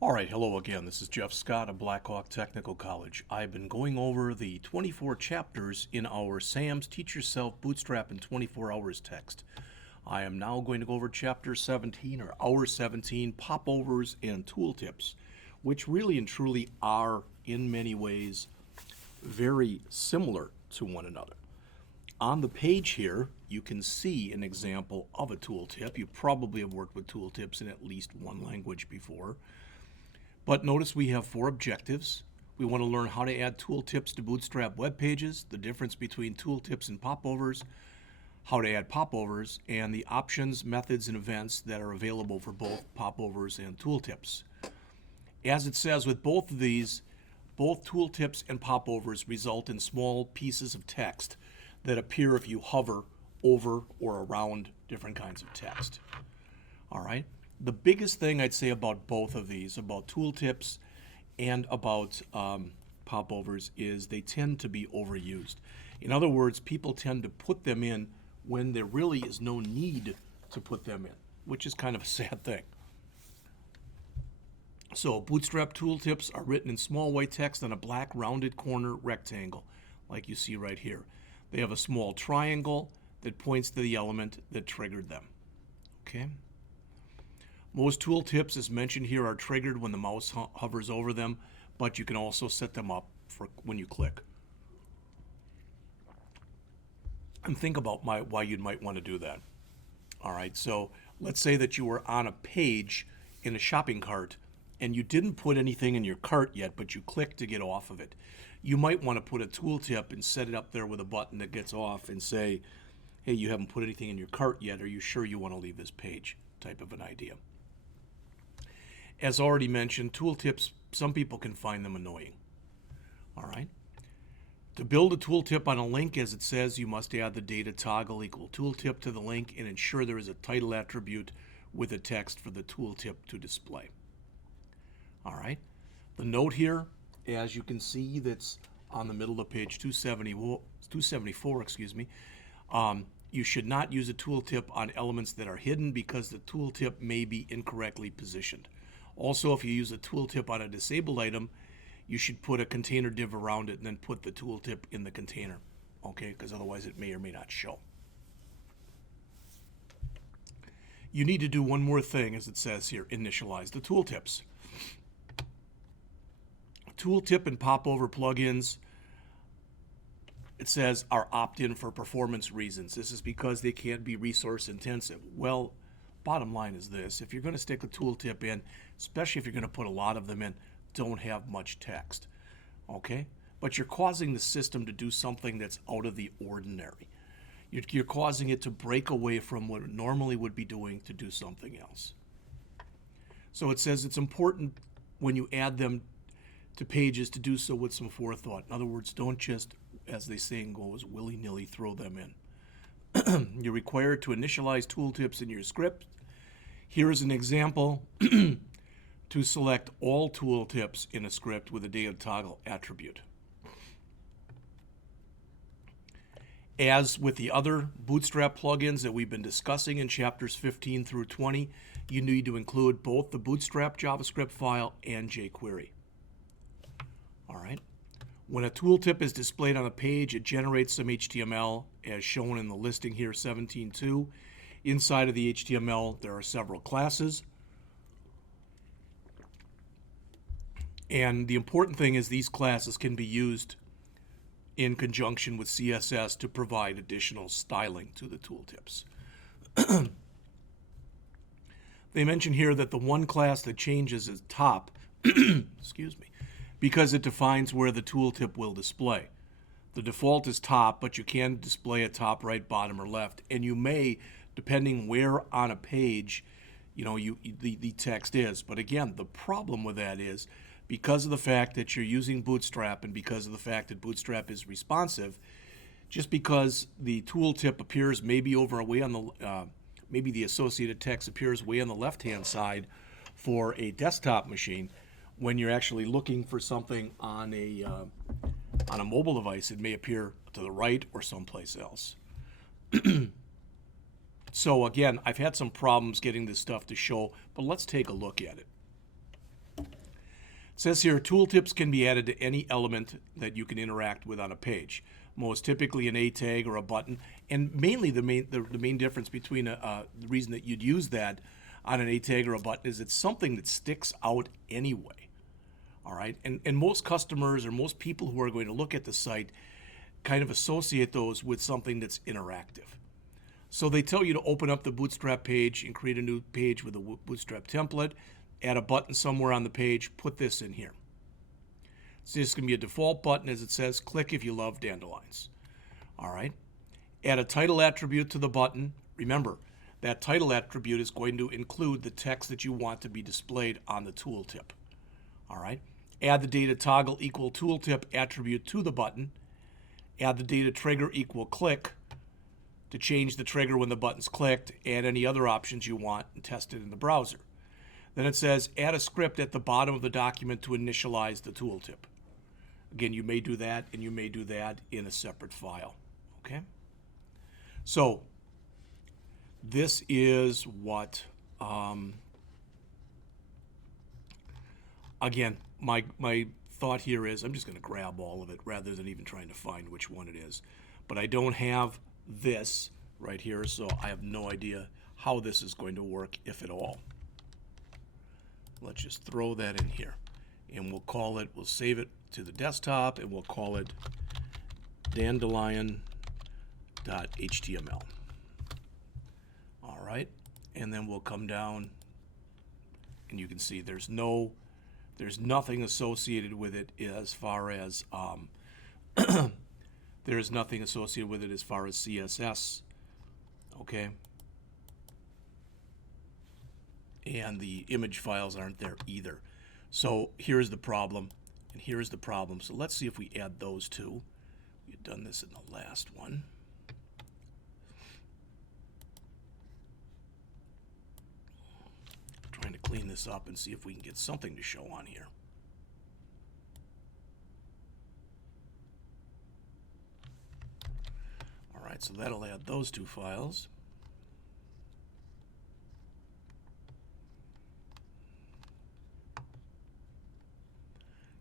All right, hello again. This is Jeff Scott of Blackhawk Technical College. I've been going over the 24 chapters in our SAM's Teach Yourself Bootstrap in 24 Hours text. I am now going to go over Chapter 17, or Hour 17, Popovers and Tooltips, which really and truly are, in many ways, very similar to one another. On the page here, you can see an example of a tooltip. You probably have worked with tooltips in at least one language before. But notice we have 4 objectives. We want to learn how to add tooltips to Bootstrap web pages, the difference between tooltips and popovers, how to add popovers, and the options, methods, and events that are available for both popovers and tooltips. As it says with both of these, both tooltips and popovers result in small pieces of text that appear if you hover over or around different kinds of text. All right? The biggest thing I'd say about both of these, about tooltips and about popovers, is they tend to be overused. In other words, people tend to put them in when there really is no need to put them in, which is kind of a sad thing. So Bootstrap tooltips are written in small white text on a black rounded corner rectangle, like you see right here. They have a small triangle that points to the element that triggered them. Okay? Most tooltips, as mentioned here, are triggered when the mouse hovers over them, but you can also set them up for when you click. And think about why you might want to do that. All right, so let's say that you were on a page in a shopping cart and you didn't put anything in your cart yet, but you clicked to get off of it. You might want to put a tooltip and set it up there with a button that gets off and say, hey, you haven't put anything in your cart yet. Are you sure you want to leave this page? Type of an idea. As already mentioned, tooltips, some people can find them annoying. All right. To build a tooltip on a link, as it says, you must add the data toggle equal tooltip to the link and ensure there is a title attribute with a text for the tooltip to display. All right. The note here, as you can see, that's on the middle of page 274, you should not use a tooltip on elements that are hidden because the tooltip may be incorrectly positioned. Also, if you use a tooltip on a disabled item, you should put a container div around it and then put the tooltip in the container, okay? Because otherwise it may or may not show. You need to do one more thing, as it says here, initialize the tooltips. Tooltip and Popover plugins, it says, are opt-in for performance reasons. This is because they can't be resource intensive. Well, bottom line is this: if you're going to stick a tooltip in, especially if you're going to put a lot of them in, don't have much text, okay? But you're causing the system to do something that's out of the ordinary. You're causing it to break away from what it normally would be doing to do something else. So it says it's important when you add them to pages to do so with some forethought. In other words, don't just, as they saying goes, willy-nilly throw them in. You're required to initialize tooltips in your script. Here is an example to select all tooltips in a script with a data toggle attribute. As with the other Bootstrap plugins that we've been discussing in chapters 15 through 20, you need to include both the Bootstrap JavaScript file and jQuery. All right. When a tooltip is displayed on a page, it generates some HTML, as shown in the listing here, 17.2. Inside of the HTML, there are several classes. And the important thing is these classes can be used in conjunction with CSS to provide additional styling to the tooltips. They mention here that the one class that changes is top, excuse me, because it defines where the tooltip will display. The default is top, but you can display a top, right, bottom, or left, and you may, depending where on a page, the text is. But again, the problem with that is because of the fact that you're using Bootstrap and because of the fact that Bootstrap is responsive, just because the tooltip appears maybe over way on the, maybe the associated text appears way on the left-hand side for a desktop machine, when you're actually looking for something on a mobile device, it may appear to the right or someplace else. So again, I've had some problems getting this stuff to show, but let's take a look at it. It says here, tooltips can be added to any element that you can interact with on a page. Most typically an A tag or a button, and mainly the main difference between the reason that you'd use that on an A tag or a button is it's something that sticks out anyway. All right, and most customers or most people who are going to look at the site kind of associate those with something that's interactive. So they tell you to open up the Bootstrap page and create a new page with a Bootstrap template, add a button somewhere on the page, put this in here. So this is going to be a default button, as it says, click if you love dandelions. All right, add a title attribute to the button. Remember, that title attribute is going to include the text that you want to be displayed on the tooltip. All right, add the data toggle equal tooltip attribute to the button. Add the data trigger equal click to change the trigger when the button's clicked. Add any other options you want and test it in the browser. Then it says add a script at the bottom of the document to initialize the tooltip. Again, you may do that and you may do that in a separate file. Okay? So this is what, again, my thought here is I'm just going to grab all of it rather than even trying to find which one it is. But I don't have this right here, so I have no idea how this is going to work, if at all. Let's just throw that in here. And we'll call it, we'll save it to the desktop, and we'll call it dandelion.html. All right, and then we'll come down, and you can see there's nothing associated with it as far as there's nothing associated with it as far as CSS. Okay. And the image files aren't there either. So here's the problem, and here's the problem. So let's see if we add those two. We've done this in the last one. Trying to clean this up and see if we can get something to show on here. All right, so that'll add those two files.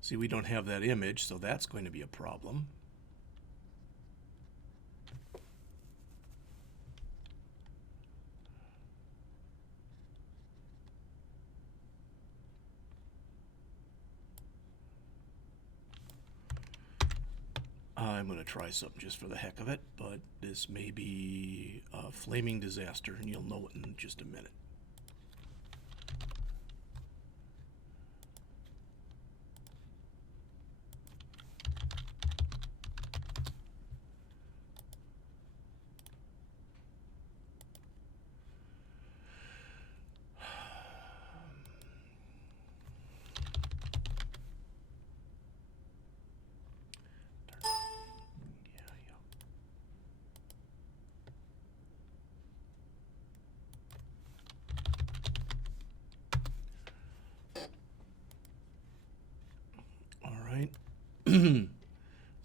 See, we don't have that image, so that's going to be a problem. I'm going to try something just for the heck of it, but this may be a flaming disaster, and you'll know it in just a minute.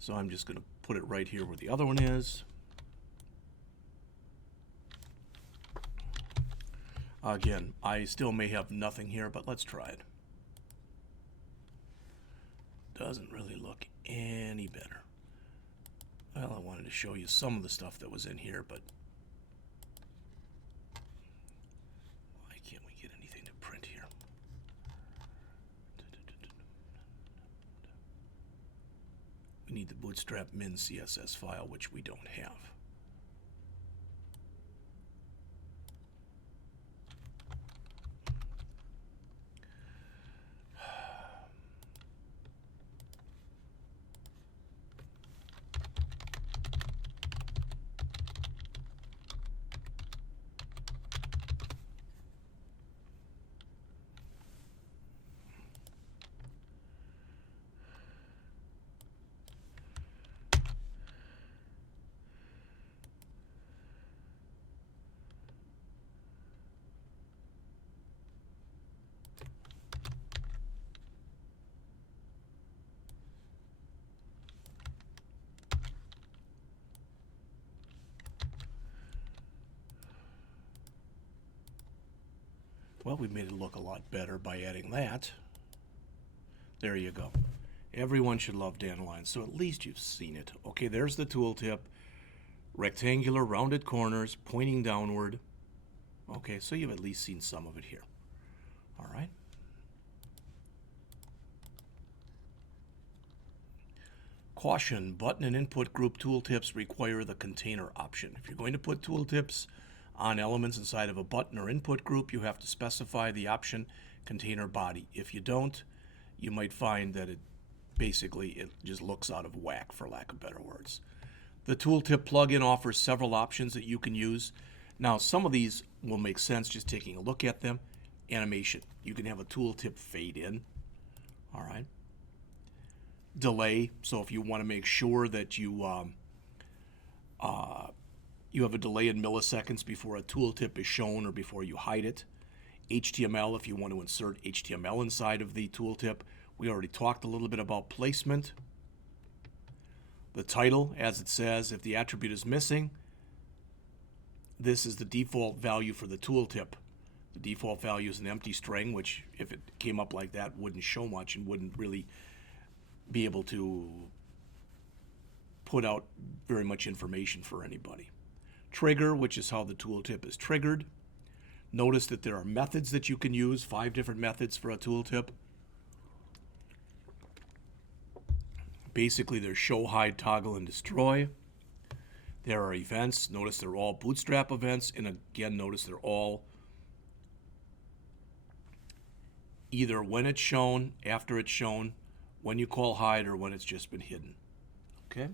So I'm just going to put it right here where the other one is. Again, I still may have nothing here, but let's try it. Doesn't really look any better. Well, I wanted to show you some of the stuff that was in here, but why can't we get anything to print here? We need the Bootstrap Min Css file, which we don't have. Well, we made it look a lot better by adding that. There you go. Everyone should love dandelions, so at least you've seen it. Okay, there's the tooltip. Rectangular, rounded corners, pointing downward. Okay, so you've at least seen some of it here. All right. Caution, button and input group tooltips require the container option. If you're going to put tooltips on elements inside of a button or input group, you have to specify the option container body. If you don't, you might find that it just looks out of whack, for lack of better words. The Tooltip plugin offers several options that you can use. Now, some of these will make sense just taking a look at them. Animation. You can have a tooltip fade in. All right. Delay. So if you want to make sure that you have a delay in milliseconds before a tooltip is shown or before you hide it. HTML, if you want to insert HTML inside of the tooltip. We already talked a little bit about placement. The title, as it says, if the attribute is missing, this is the default value for the tooltip. The default value is an empty string, which if it came up like that wouldn't show much and wouldn't really be able to put out very much information for anybody. Trigger, which is how the tooltip is triggered. Notice that there are methods that you can use, 5 different methods for a tooltip. Basically, there's show, hide, toggle, and destroy. There are events. Notice they're all Bootstrap events, and again, notice they're all either when it's shown, after it's shown, when you call hide, or when it's just been hidden. Okay?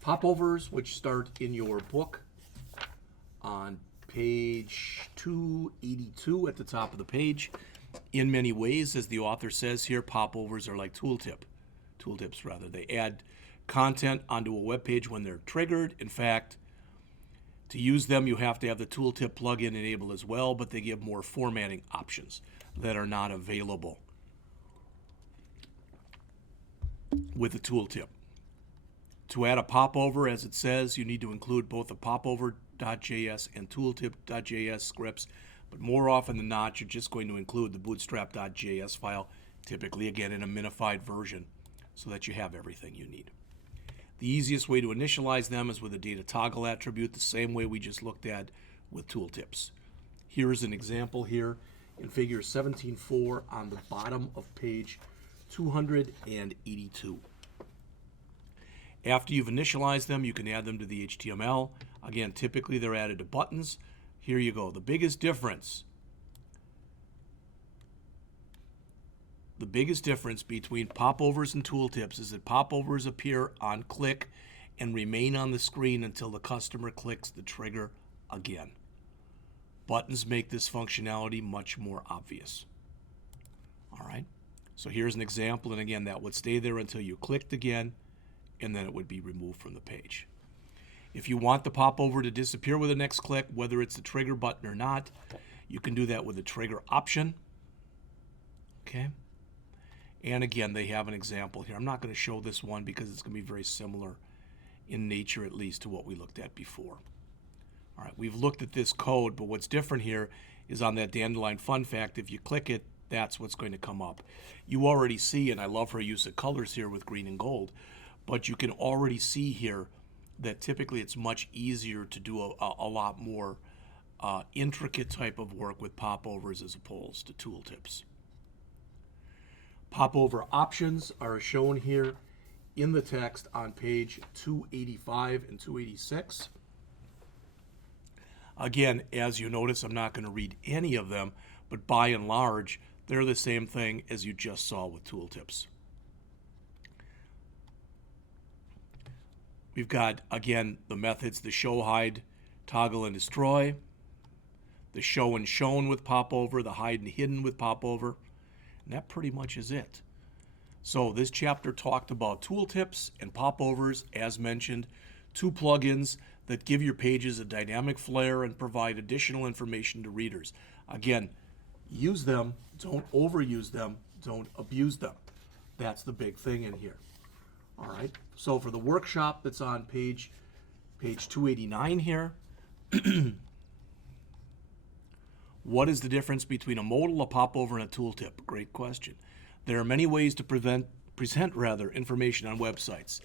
Popovers, which start in your book on page 282 at the top of the page. In many ways, as the author says here, popovers are like tooltips rather. They add content onto a web page when they're triggered. In fact, to use them, you have to have the Tooltip plugin enabled as well, but they give more formatting options that are not available with the tooltip. To add a popover, as it says, you need to include both the popover.js and tooltip.js scripts, but more often than not, you're just going to include the bootstrap.js file, typically again in a minified version, so that you have everything you need. The easiest way to initialize them is with a data toggle attribute, the same way we just looked at with tooltips. Here's an example here in figure 17.4 on the bottom of page 282. After you've initialized them, you can add them to the HTML. Again, typically they're added to buttons. Here you go. The biggest difference between popovers and tooltips is that popovers appear on click and remain on the screen until the customer clicks the trigger again. Buttons make this functionality much more obvious. All right, so here's an example, and again, that would stay there until you clicked again, and then it would be removed from the page. If you want the popover to disappear with the next click, whether it's the trigger button or not, you can do that with the trigger option. Okay. And again, they have an example here. I'm not going to show this one because it's going to be very similar in nature, at least, to what we looked at before. All right, we've looked at this code, but what's different here is on that dandelion fun fact, if you click it, that's what's going to come up. You already see, and I love her use of colors here with green and gold, but you can already see here that typically it's much easier to do a lot more intricate type of work with popovers as opposed to tooltips. Popover options are shown here in the text on page 285 and 286. Again, as you notice, I'm not going to read any of them, but by and large, they're the same thing as you just saw with tooltips. We've got, again, the methods, the show, hide, toggle, and destroy, the show and shown with popover, the hide and hidden with popover, and that pretty much is it. So this chapter talked about tooltips and popovers, as mentioned, 2 plugins that give your pages a dynamic flair and provide additional information to readers. Again, use them, don't overuse them, don't abuse them. That's the big thing in here. All right, so for the workshop that's on page 289 here, what is the difference between a modal, a popover, and a tooltip? Great question. There are many ways to present information on websites.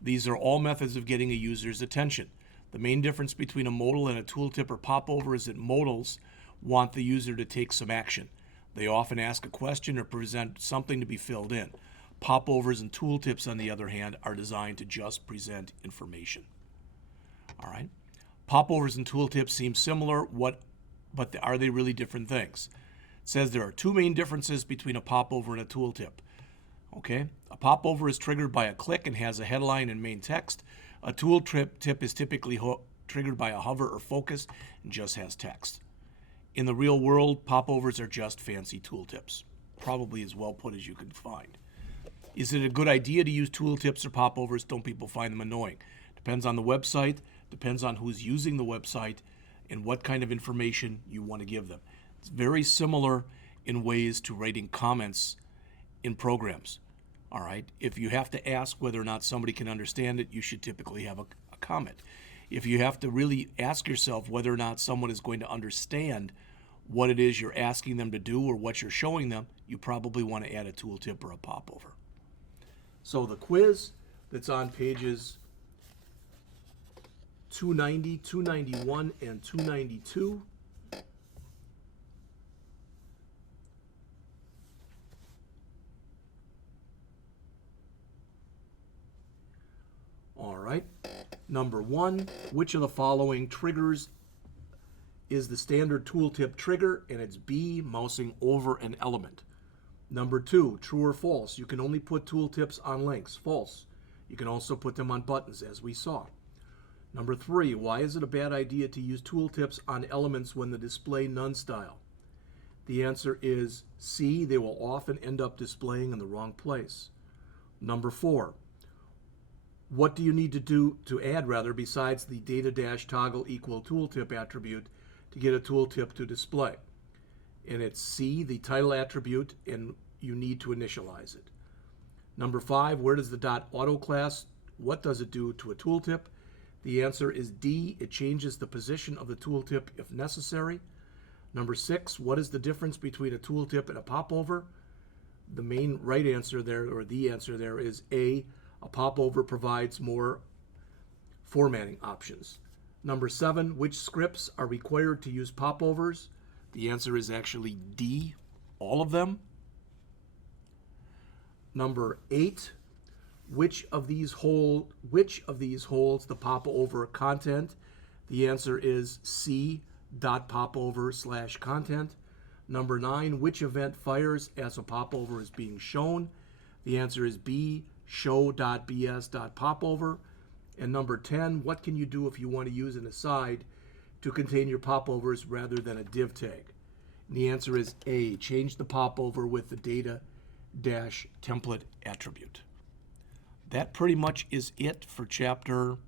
These are all methods of getting a user's attention. The main difference between a modal and a tooltip or popover is that modals want the user to take some action. They often ask a question or present something to be filled in. Popovers and tooltips, on the other hand, are designed to just present information. All right. Popovers and tooltips seem similar, but are they really different things? It says there are two main differences between a popover and a tooltip. Okay. A popover is triggered by a click and has a headline and main text. A tooltip is typically triggered by a hover or focus and just has text. In the real world, popovers are just fancy tooltips. Probably as well put as you can find. Is it a good idea to use tooltips or popovers? Don't people find them annoying? Depends on the website, depends on who's using the website, and what kind of information you want to give them. It's very similar in ways to writing comments in programs. All right. If you have to ask whether or not somebody can understand it, you should typically have a comment. If you have to really ask yourself whether or not someone is going to understand what it is you're asking them to do or what you're showing them, you probably want to add a tooltip or a popover. So the quiz that's on pages 290, 291, and 292. All right. Number 1, which of the following triggers is the standard tooltip trigger? And it's B, mousing over an element. Number 2, true or false? You can only put tooltips on links. False. You can also put them on buttons, as we saw. Number 3, why is it a bad idea to use tooltips on elements when the display none style? The answer is C, they will often end up displaying in the wrong place. Number 4, what do you need to add besides the data dash toggle equal tooltip attribute to get a tooltip to display? And it's C, the title attribute, and you need to initialize it. Number 5, where does the .auto class, what does it do to a tooltip? The answer is D, it changes the position of the tooltip if necessary. Number 6, what is the difference between a tooltip and a popover? The main right answer there, or the answer there, is A, a popover provides more formatting options. Number 7, which scripts are required to use popovers? The answer is actually D, all of them. Number 8, which of these holds the popover content? The answer is C, .popover/content. Number 9, which event fires as a popover is being shown? The answer is B, show.bs.popover. And number 10, what can you do if you want to use an aside to contain your popovers rather than a div tag? And the answer is A, change the popover with the data dash template attribute. That pretty much is it for chapter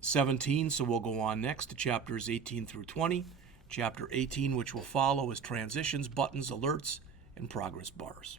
17, so we'll go on next to chapters 18 through 20. Chapter 18, which will follow, is transitions, buttons, alerts, and progress bars.